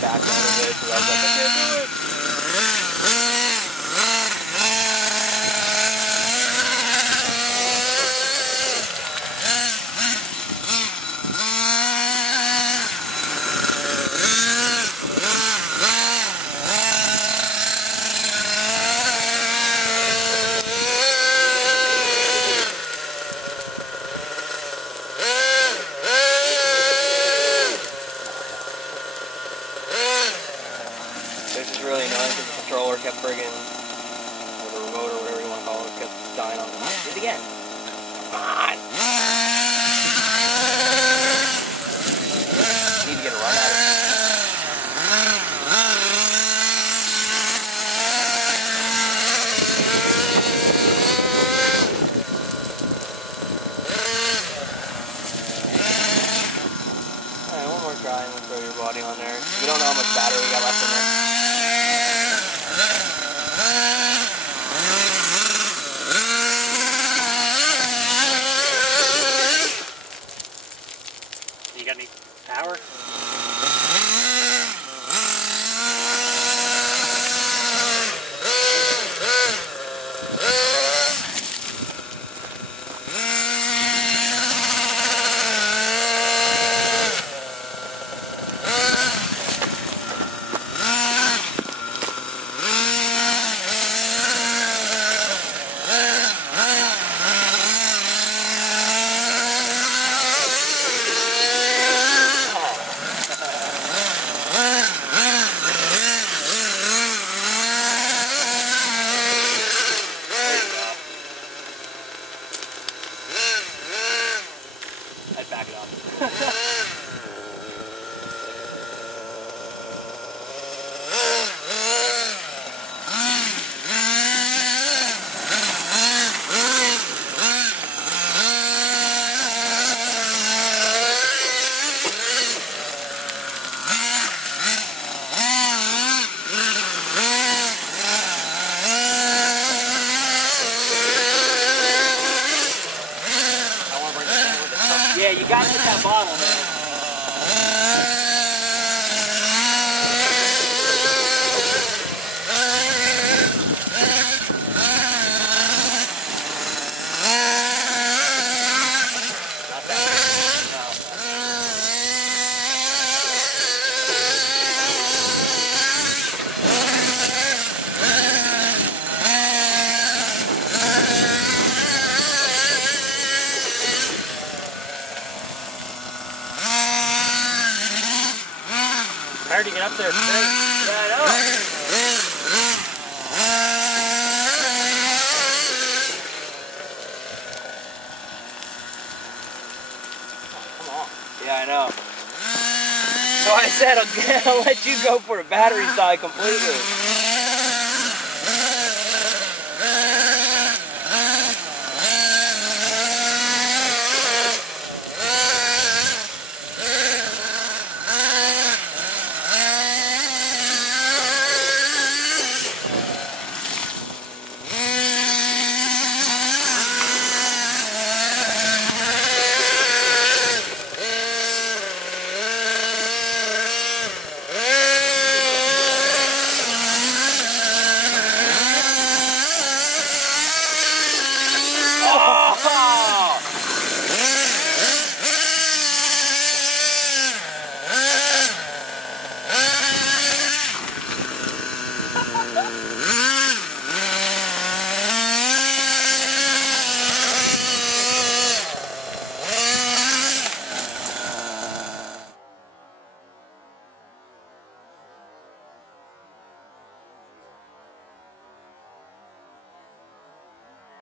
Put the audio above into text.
backed out of it because I was like, I can't do it. This is really annoying because the controller kept friggin', or the remote or whatever you want to call it, kept dying on me. Do it again. Come on. I need to get a run at it. Alright, one more try and we'll throw your body on there. We don't know how much battery we got left in there. You got any power? I'd back it up. Yeah, you gotta hit that bottle, man. Not that. No. Hard to get up there straight. Yeah, I know. Come on. Yeah, I know. So I said I'll let you go for a battery die completely.